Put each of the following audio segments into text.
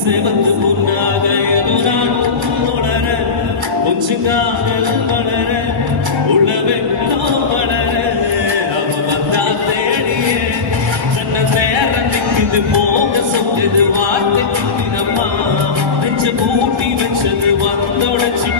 சேவத்து முன்னாக எதுரான் தொடர கொஞ்சங்காதல் வளர உளவெல்லாம் வளர அவ வந்தா தேடியே தன்னை தேரண்டிக்குது போக சொன்னது வார்த்தை சுத்தினம்மா வச்ச பூட்டி வச்சது வந்தோடச்சு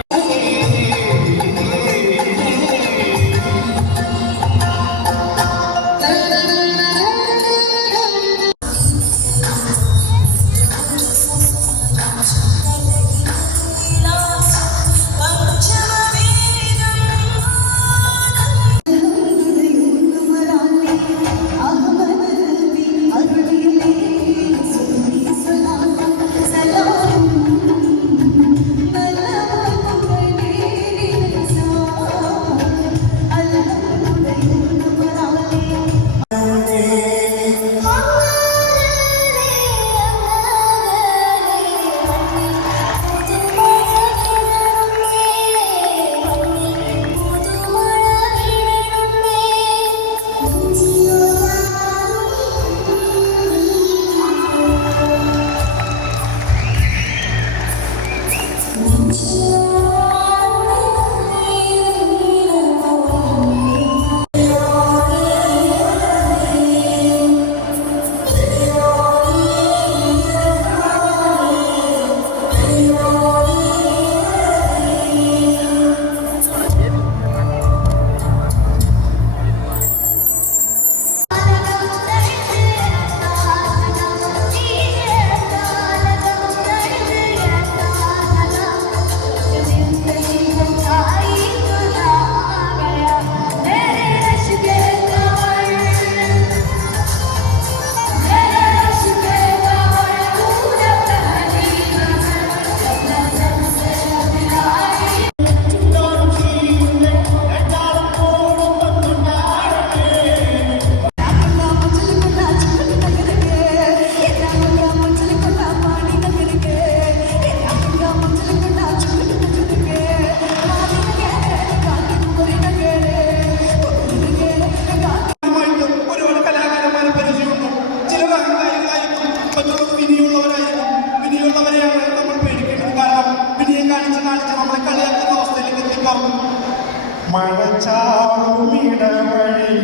മഴച്ചാറുമിടവഴി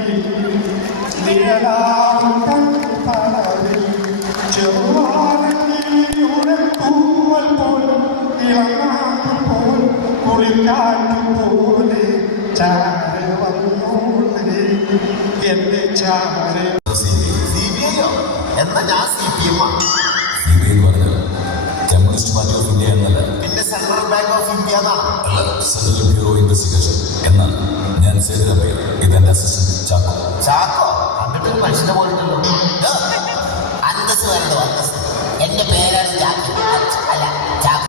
നിഴലാം കൽപ്പളവിൽ ചെറുവാനയുടെ തൂവൽ പോലും ഇളനാട്ടു പോൽ കുളിക്കാട്ടു പോലെ ചാര വന്നോളെ എന്റെ ചാര എന്നാ ഞാൻ CPM communist party of India എന്നല്ല, പിന്നെ സെൻട്രൽ ബാങ്ക് ഓഫ് ഇന്ത്യ എന്നാണ്. സെൻട്രൽ ബ്യൂറോ ഇൻവെസ്റ്റിഗേഷൻ എന്നാണ്. ഞാൻ സേതുരാമയ്യ, ഇതെന്റെ അസിസ്റ്റന്റ് ചാക്കോ. ചാക്കോ കണ്ടിട്ട് മനുഷ്യനെ പോയിട്ടുള്ളൂ. അന്തസ് വരണ്ടോ അന്തസ്. എന്റെ പേരാണ് ചാക്കോ, അല്ല ചാക്കോ.